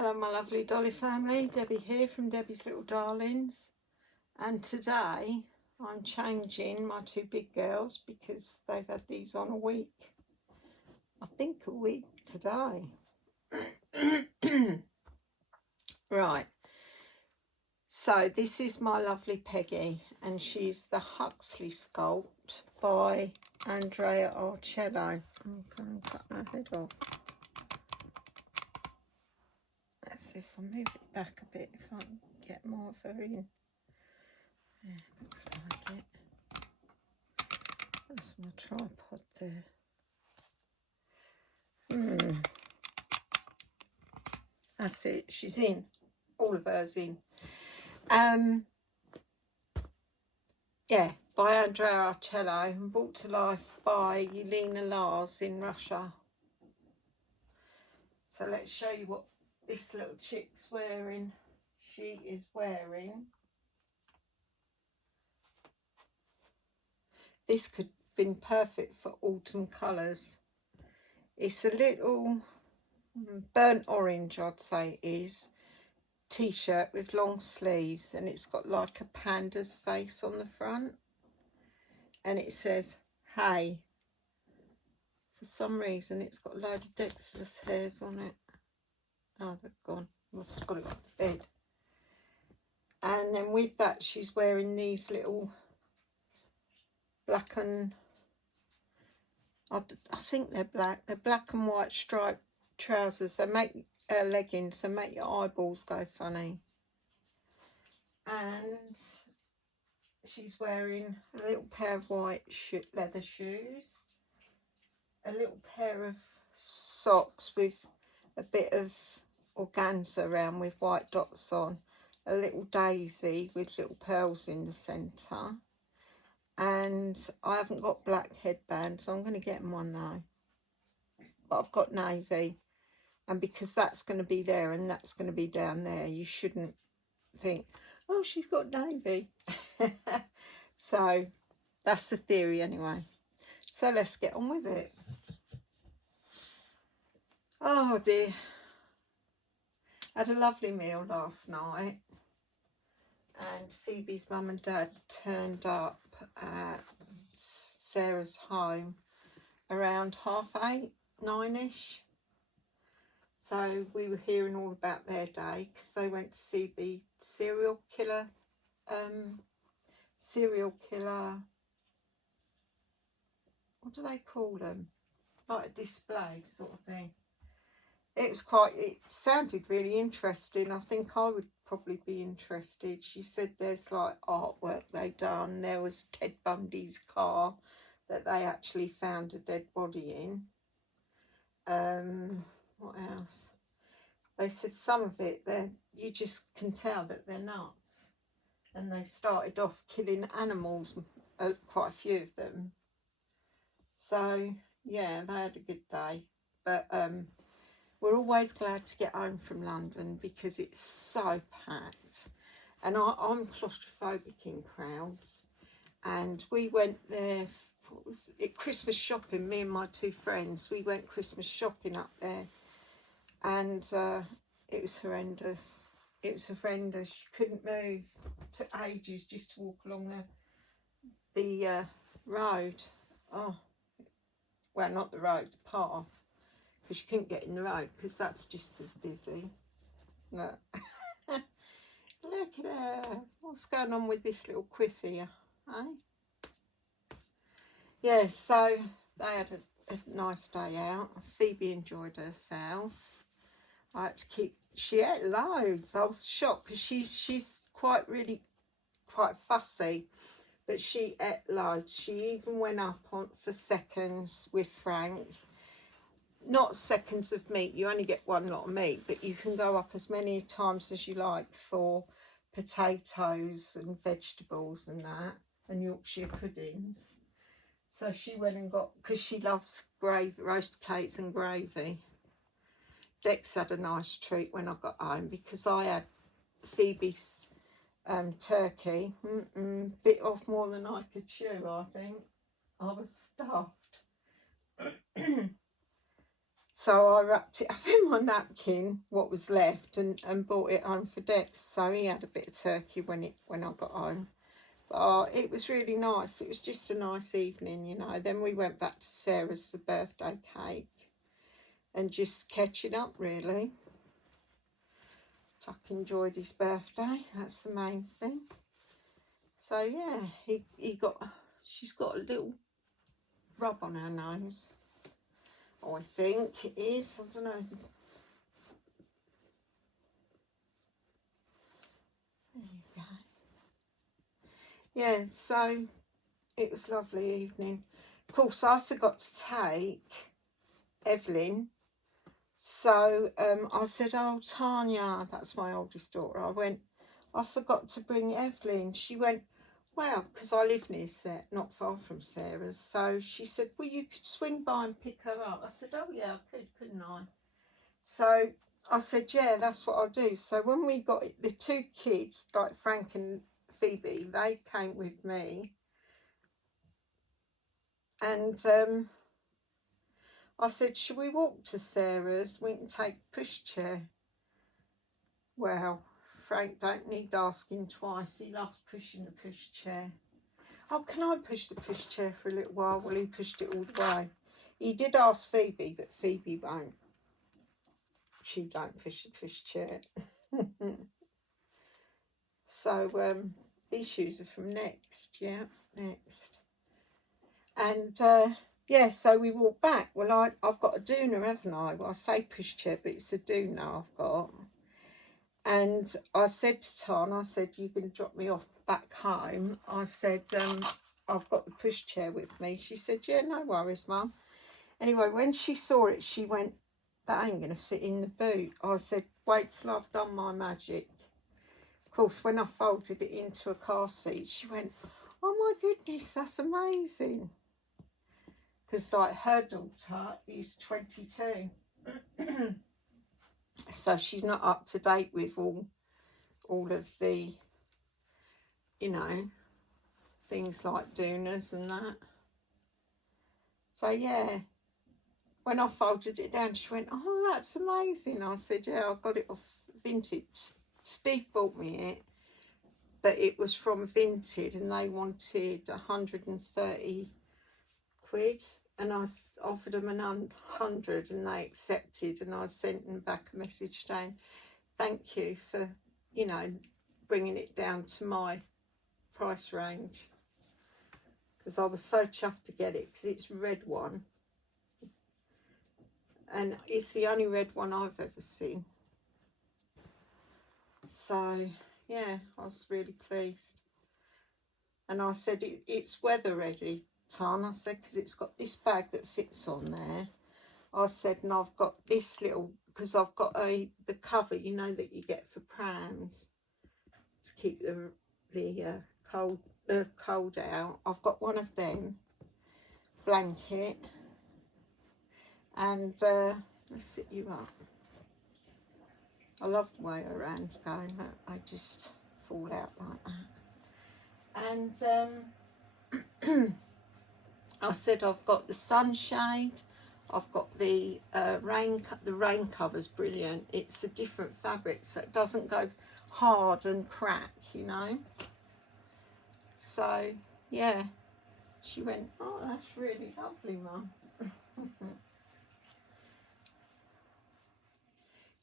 Hello my lovely Dolly family, Debbie here from Debbie's Little Darlings, and today I'm changing my two big girls because they've had these on a week. I think a week today. Right, so this is my lovely Peggy and she's the Huxley sculpt by Andrea Arcello. I'm going to cut her head off. Let's see if I move it back a bit, if I can get more of her in. Yeah, looks like it. That's my tripod there. That's it, she's in. All of hers in. Yeah, by Andrea Arcello and brought to life by Yelena Lars in Russia. So let's show you what this little chick's wearing. She is wearing, this could have been perfect for autumn colours. It's a little burnt orange, I'd say it is, t-shirt with long sleeves, and it's got like a panda's face on the front, and it says hey. For some reason it's got a load of Dexter's hairs on it. Oh, they've gone. Must have got it off the bed. And then with that she's wearing these little black and I think they're black and white striped trousers. They make leggings, they make your eyeballs go funny. And she's wearing a little pair of white leather shoes, a little pair of socks with a bit of organza around with white dots on, a little daisy with little pearls in the centre. And I haven't got black headbands, so I'm going to get them one though. But I've got navy, and because that's going to be there and that's going to be down there, you shouldn't think, oh, she's got navy. So that's the theory anyway. So let's get on with it. Oh dear. Had a lovely meal last night, and Phoebe's mum and dad turned up at Sarah's home around 8:30, 9ish. So we were hearing all about their day because they went to see the serial killer, what do they call them? Like a display sort of thing. It sounded really interesting. I think I would probably be interested. She said there's like artwork they done. There was Ted Bundy's car that they actually found a dead body in. What else? They said some of it, you just can tell that they're nuts. And they started off killing animals, quite a few of them. So, yeah, they had a good day. But we're always glad to get home from London because it's so packed. And I'm claustrophobic in crowds. And we went there, what was it, Christmas shopping, me and my two friends. We went Christmas shopping up there. And it was horrendous. It was horrendous. You couldn't move. It took ages just to walk along the road. Oh, well, not the road, the path, because you couldn't get in the road because that's just as busy. Look, look at her. What's going on with this little quiff here, eh? Yeah, so they had a nice day out. Phoebe enjoyed herself. I had to keep, she ate loads. I was shocked because she's quite fussy, but she ate loads. She even went up for seconds with Frank. Not seconds of meat, you only get one lot of meat, but you can go up as many times as you like for potatoes and vegetables and that, and Yorkshire puddings. So she went and got, because she loves gravy, roast potatoes and gravy. Dex had a nice treat when I got home because I had Phoebe's turkey. Bit off more than I could chew, I think. I was stuffed. So I wrapped it up in my napkin, what was left, and brought it home for Dex. So he had a bit of turkey when I got home. But it was really nice. It was just a nice evening, you know. Then we went back to Sarah's for birthday cake and just catching up, really. Tuck enjoyed his birthday. That's the main thing. So yeah, she's got a little rub on her nose. Oh, I think it is. I don't know. There you go. Yeah, so it was a lovely evening. Of course, I forgot to take Evelyn. So I said, oh, Tanya, that's my oldest daughter. I forgot to bring Evelyn. She went, well, because I live near Sarah, not far from Sarah's. So she said, well, you could swing by and pick her up. I said, oh, yeah, I could, couldn't I? So I said, yeah, that's what I'll do. So when we got the two kids, like Frank and Phoebe, they came with me. And I said, should we walk to Sarah's? We can take a pushchair. Well, Frank don't need asking twice. He loves pushing the pushchair. Oh, can I push the pushchair for a little while? Well, he pushed it all the way. He did ask Phoebe, but Phoebe won't. She don't push the pushchair. So these shoes are from Next. Yeah, Next. And yeah, so we walked back. Well, I've got a doona, haven't I? Well, I say pushchair, but it's a doona I've got. And I said to Tan, I said, you can drop me off back home. I said, I've got the pushchair with me. She said, yeah, no worries, Mum. Anyway, when she saw it, she went, that ain't going to fit in the boot. I said, wait till I've done my magic. Of course, when I folded it into a car seat, she went, oh my goodness, that's amazing. Because like her daughter is 22. So she's not up to date with all of the, you know, things like doonas and that. So yeah, when I folded it down, she went, oh, that's amazing. I said, yeah, I got it off Vinted. Steve bought me it, but it was from Vinted and they wanted 130 quid. And I offered them 100 and they accepted, and I sent them back a message saying, thank you for, you know, bringing it down to my price range. Because I was so chuffed to get it, because it's red one. And it's the only red one I've ever seen. So, yeah, I was really pleased. And I said, it's weather ready, Tan. I said, because it's got this bag that fits on there. I said, and I've got this little, because I've got the cover, you know, that you get for prams to keep the cold out. I've got one of them, blanket, and let's sit you up. I love the way her hand's going. I just fall out like that. And I said I've got the sunshade. I've got the rain cover's brilliant. It's a different fabric, so it doesn't go hard and crack, you know. So yeah, she went, oh, that's really lovely, Mum.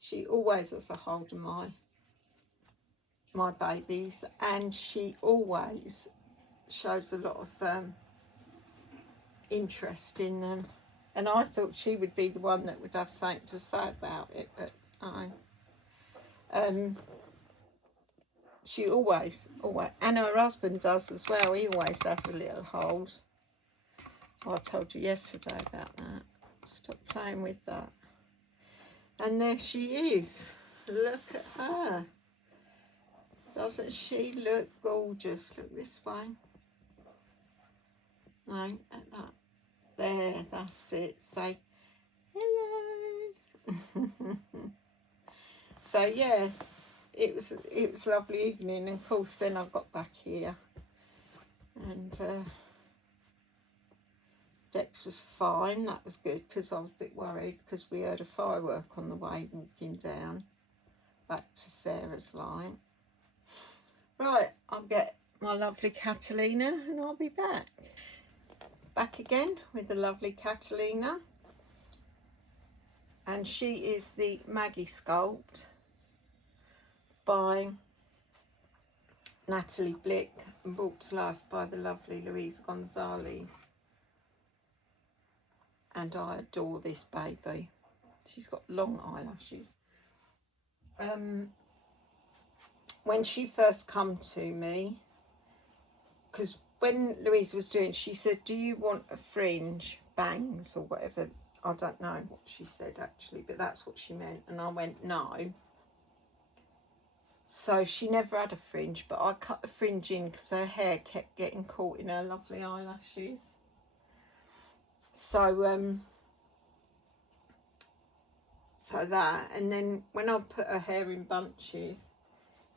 She always has a hold of my babies, and she always shows a lot of interest in them. And I thought she would be the one that would have something to say about it, but she always, and her husband does as well. He always has a little hold. I told you yesterday about that. Stop playing with that. And there she is. Look at her. Doesn't she look gorgeous? Look this way. No, at that. There, that's it. Say hello. So yeah, it was a lovely evening. And of course, then I got back here, and Dex was fine. That was good, because I was a bit worried because we heard a firework on the way walking down back to Sarah's line. Right, I'll get my lovely Catalina and I'll be back. Back again with the lovely Catalina. And she is the Maggie Sculpt by Natalie Blick and brought to life by the lovely Louise Gonzalez. And I adore this baby. She's got long eyelashes. When she first come to me, because when Louise was doing, she said, do you want a fringe, bangs or whatever? I don't know what she said actually, but that's what she meant. And I went, no. So she never had a fringe, but I cut the fringe in because her hair kept getting caught in her lovely eyelashes. So so that, and then when I put her hair in bunches,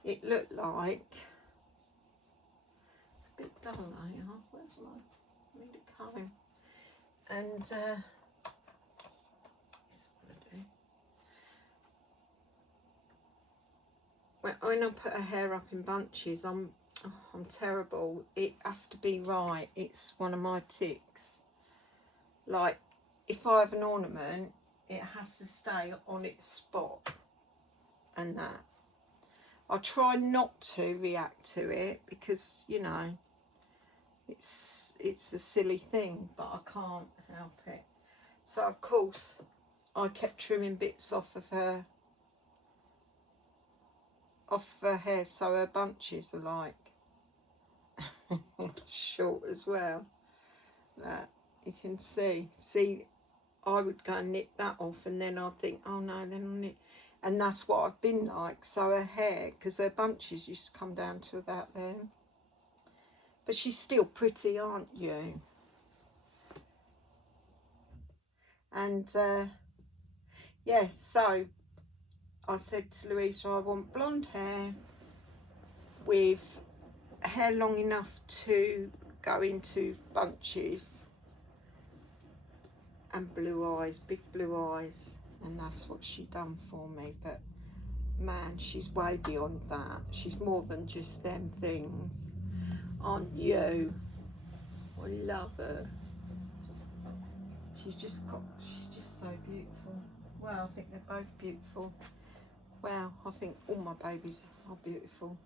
it looked like a bit dull, where's my, I need a comb. And this is what I do. When I put her hair up in bunches, I'm terrible. It has to be right. It's one of my tics. Like, if I have an ornament, it has to stay on its spot, and that. I try not to react to it because, you know, it's a silly thing, but I can't help it. So of course I kept trimming bits off of her hair, so her bunches are like short as well. That you can see I would go and nip that off, and then I'd think, oh no, then I'll nip. And that's what I've been like. So her hair, because her bunches used to come down to about there. But she's still pretty, aren't you? And yes, so I said to Louisa, I want blonde hair with hair long enough to go into bunches, and blue eyes, big blue eyes. And that's what she done for me. But man, she's way beyond that. She's more than just them things, aren't you? I love her. She's just so beautiful. Well, I think they're both beautiful. Wow, I think all my babies are beautiful.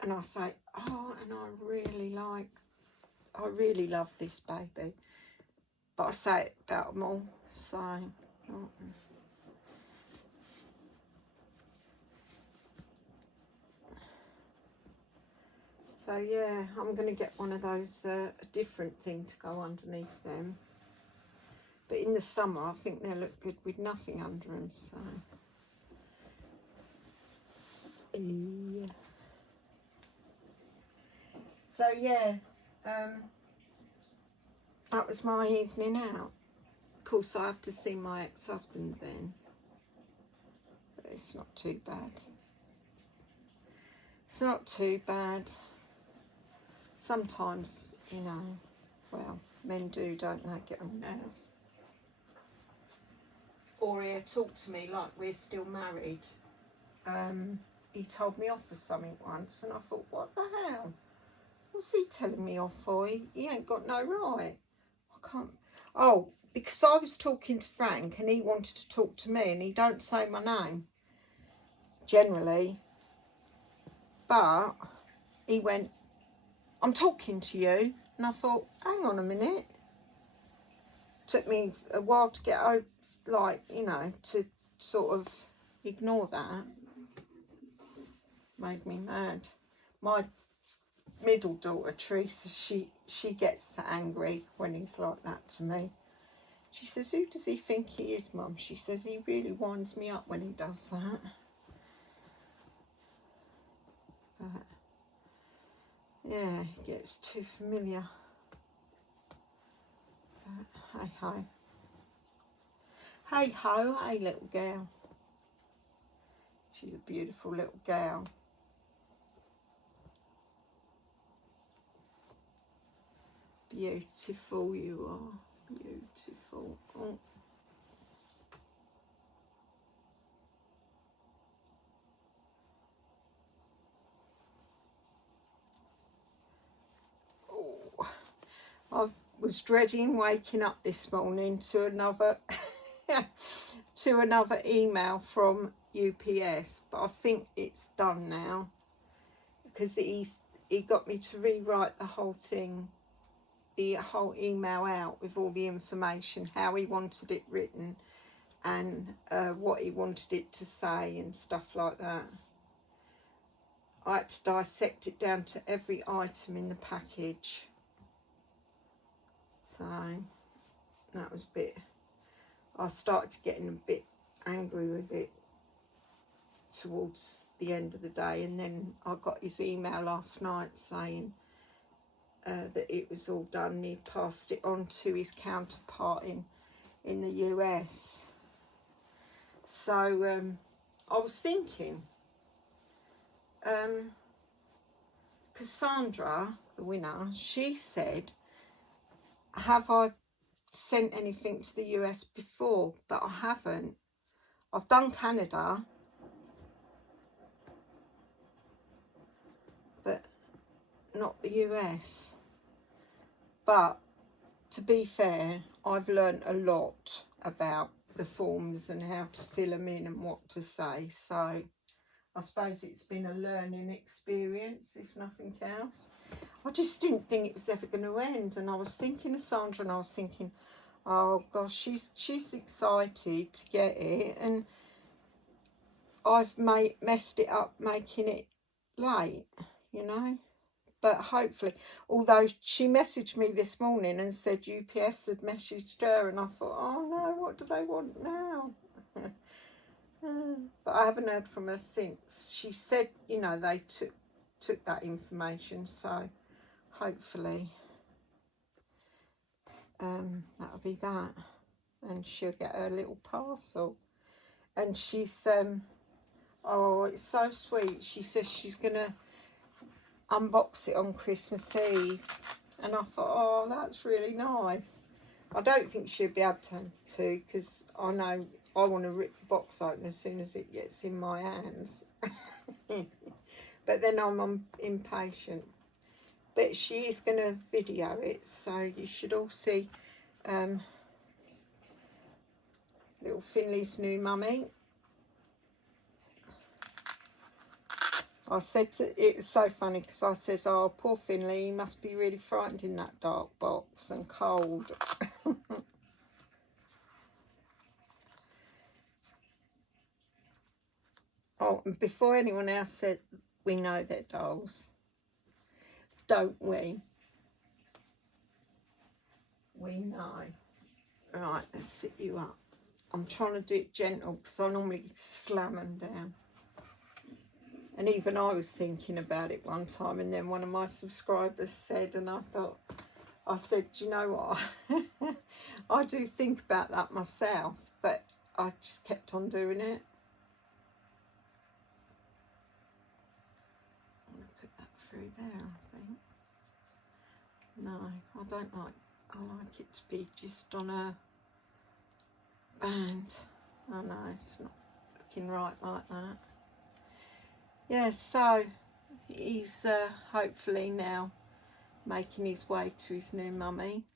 And I say, oh, and I really love this baby. But I say it about them all, so. So yeah, I'm going to get one of those, a different thing to go underneath them. But in the summer, I think they'll look good with nothing under them, so. Yeah. So yeah, that was my evening out. Of course, I have to see my ex-husband then. But it's not too bad. It's not too bad. Sometimes, you know, well, men do, don't they, get on nerves. Or he'll talk to me like we're still married. He told me off for something once, and I thought, what the hell? What's he telling me off for? He ain't got no right. I can't. Oh, because I was talking to Frank and he wanted to talk to me, and he don't say my name generally. But he went, I'm talking to you. And I thought, hang on a minute. Took me a while to get over, like, you know, to sort of ignore that. Made me mad. My middle daughter, Teresa, she gets angry when he's like that to me. She says, who does he think he is, Mum? She says, he really winds me up when he does that. But, yeah, he gets too familiar. But, hey ho. Hey ho, hey little girl. She's a beautiful little girl. Beautiful you are. Beautiful. Oh. Oh. I was dreading waking up this morning to another to another email from UPS, but I think it's done now, because he got me to rewrite the whole thing, the whole email out with all the information, how he wanted it written, and what he wanted it to say and stuff like that. I had to dissect it down to every item in the package. So that was a bit, I started getting a bit angry with it towards the end of the day, and then I got his email last night saying that it was all done, and he passed it on to his counterpart in the US. So I was thinking, Cassandra, the winner, she said, have I sent anything to the US before? But I haven't. I've done Canada, but not the US. But to be fair, I've learned a lot about the forms and how to fill them in and what to say. So I suppose it's been a learning experience, if nothing else. I just didn't think it was ever going to end. And I was thinking of Sandra, and I was thinking, oh gosh, she's excited to get it, and I've messed it up making it late, you know. But hopefully, although she messaged me this morning and said UPS had messaged her, and I thought, oh no, what do they want now? But I haven't heard from her since. She said, you know, they took that information, so hopefully that'll be that, and she'll get her little parcel. And she's oh, it's so sweet. She says she's gonna unbox it on Christmas Eve, and I thought, oh, that's really nice. I don't think she'll be able to, because I know I want to rip the box open as soon as it gets in my hands. But then I'm impatient. But she is going to video it, so you should all see little Finley's new mummy. I said it was so funny, because I says, oh, poor Finley, he must be really frightened in that dark box and cold. Oh, and before anyone else said, we know they're dolls, don't we? We know. Right, let's sit you up. I'm trying to do it gentle, because I normally slam them down. And even I was thinking about it one time, and then one of my subscribers said, and I said, do you know what? I do think about that myself, but I just kept on doing it. I'm going to put that through there, I think. No, I don't like, I like it to be just on a band. Oh no, it's not looking right like that. Yeah, so he's hopefully now making his way to his new mummy.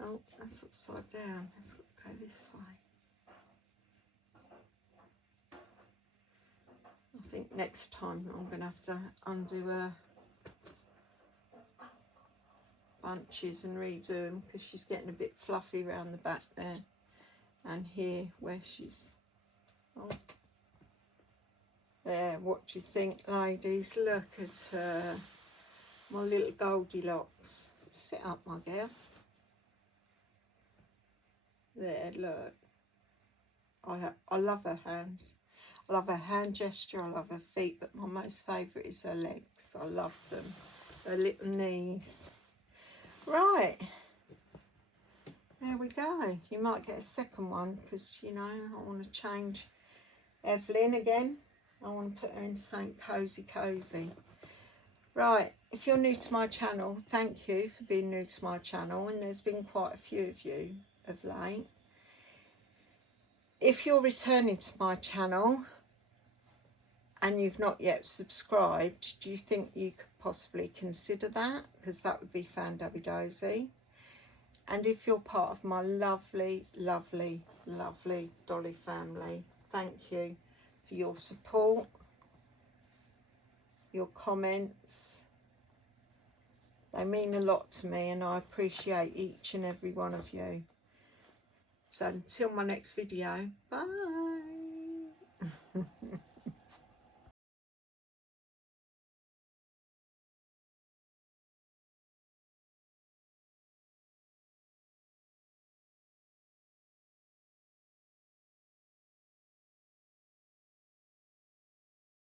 Oh, that's upside down. Let's go this way. I think next time I'm going to have to undo her bunches and redo them, because she's getting a bit fluffy around the back there and here where she's, oh, there. What do you think, ladies? Look at her, my little Goldilocks. Sit up, my girl. There, look. I love her hands. I love her hand gesture, I love her feet, but my most favourite is her legs. I love them. Her little knees. Right. there we go. You might get a second one because, you know, I want to change Evelyn again. I want to put her into something cozy. Right, if you're new to my channel, thank you for being new to my channel, and there's been quite a few of you of late. If you're returning to my channel and you've not yet subscribed, do you think you could possibly consider that? Because that would be fan-dabby-dozy. And if you're part of my lovely, lovely, lovely Dolly family, thank you for your support, your comments. They mean a lot to me, and I appreciate each and every one of you. So until my next video, bye.